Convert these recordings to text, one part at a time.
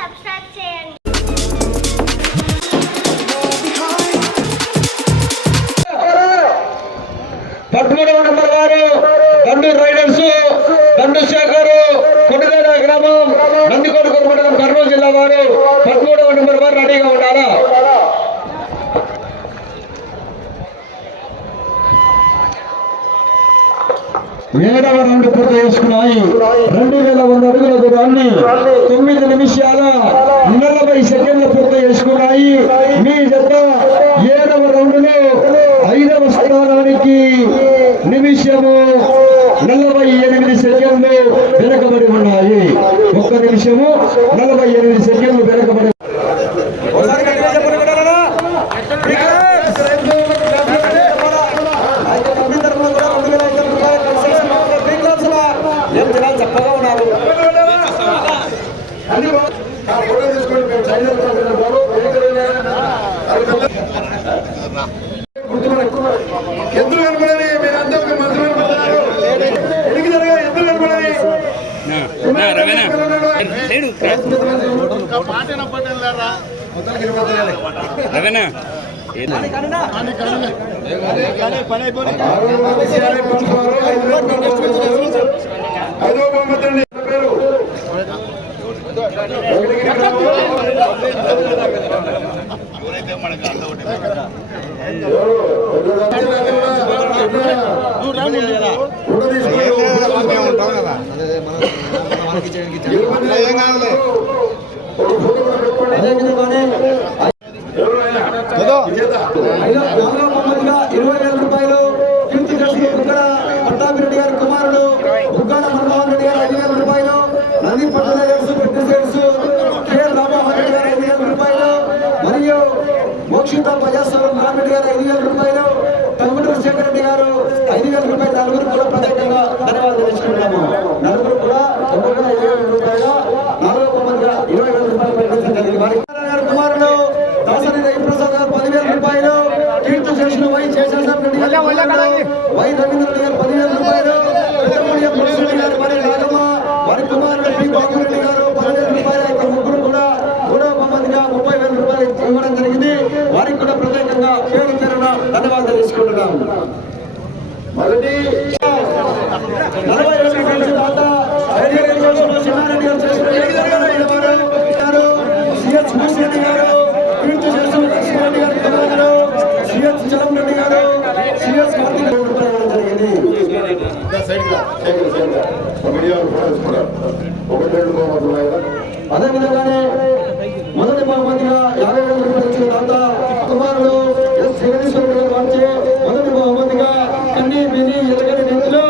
Subscribe చేయండి. Number వారు దండు riders దండు శేఖర్ కొట్టుదేర గ్రామం నందికోట మండలం కర్నూలు జిల్లా వారు పదమూడవ నంబర్ వారు రెడీగా ఉండాలా? ఏడవ రౌండ్ పూర్తి చేసుకున్నాయి. రెండు వేల వంద అడుగుల దూరాన్ని తొమ్మిది నిమిషాల నలభై సెకండ్లు పూర్తి చేసుకున్నాయి. మీ జత ఏడవ రౌండ్లో ఐదవ స్థానానికి నిమిషము నలభై ఎనిమిది సెకండ్లు వెనకబడి ఉన్నాయి. ఒక్క నిమిషము నలభై ఎనిమిది సెకండ్లు వెనకబడి ఎందుకు కనపడని? మీరంతా ఒక మంచి కనపడతారు ఎడికి జరగా ఎందుకు కనపడని? రవేనా. ఐదో బొమ్మతండి పేరు ఐదో ఇరవై వేల రూపాయలు కీర్తి కృష్ణ బుగ్గడ పట్టాభిరెడ్డి గారి కుమారుడు బుగ్గడ మన్మోహన్ రెడ్డి గారు ఐదు వేల రూపాయలు నంది పట్టణ ఎరుసు పెట్టి సేల్స్ కె రామోహన్ రెడ్డి గారు ఐదు వేల రూపాయలు మరియు మోక్షిత ప్రజాస్వామ్యం రామిరెడ్డి గారు ఐదు వేల రూపాయలు. తమ్ముడు శేఖర్ రెడ్డి గారు ఐదు వేల రూపాయలు. నలుగురు కూడా ప్రత్యేకంగా ధన్యవాదాలు తెలుసుకుంటాము నలుగురు కూడా ఒక్కొక్కరు ఐదు వేల రూపాయలు. నాలుగో బహుమతిగా ఇరవై వేల రూపాయలు ప్రకటించడం జరిగింది కుమారుడు దాసరి రవిప్రసాద్ గారు పదివేల రూపాయలు. కీర్తి చేసిన వై శేషాచారి రెడ్డి గారి వై రవీంద్ర రెడ్డి గారు పదివేల రూపాయలు పెద్దమూడియం పురుషుడి గారు మరి నాగమ్మ వారి కుమారుడు పి బాబురెడ్డి గారు పదివేల రూపాయలు ఇక్కడ ముగ్గురు కూడా మూడో బహుమతిగా ముప్పై వేల రూపాయలు ఇవ్వడం జరిగింది వారికి కూడా ప్రత్యేకంగా పేరు పేరున ధన్యవాదాలు తీసుకుంటున్నాం మొదటి నలభై వేల రూపాయల దాత రైల్వే గారు సిహెచ్ గారు కీర్తి కుమారుడు సిహెచ్ చలం రెడ్డి గారు కార్తీక్ జరిగింది ఒకటి రెండు అదే మొదటి బహుమతిగా యాభై వేల రూపాయలు ఇచ్చిన తర్వాత కుమారుడు ఎస్ జగదీశ్వరుడు గారు వచ్చే మొదటి బహుమతిగా కన్నీ బిని ఎరగని నిధులు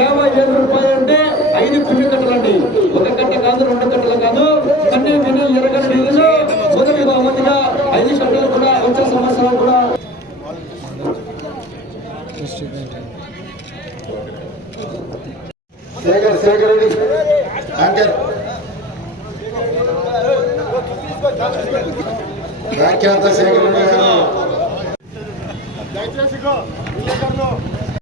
యాభై వేల రూపాయలు అంటే ఐదు పిండి కట్టలండి ఒక కట్ట కాదు రెండు కట్టలు కాదు కన్నీ బిని ఎరగని నిధులు మొదటి బహుమతిగా ఐదు షర్టులు కూడా వచ్చే సంవత్సరం కూడా శేఖర్ రెడ్డి. యాంకర్. వ్యాఖ్యాత శేఖర్ రెడ్డి గారు. దయచేసి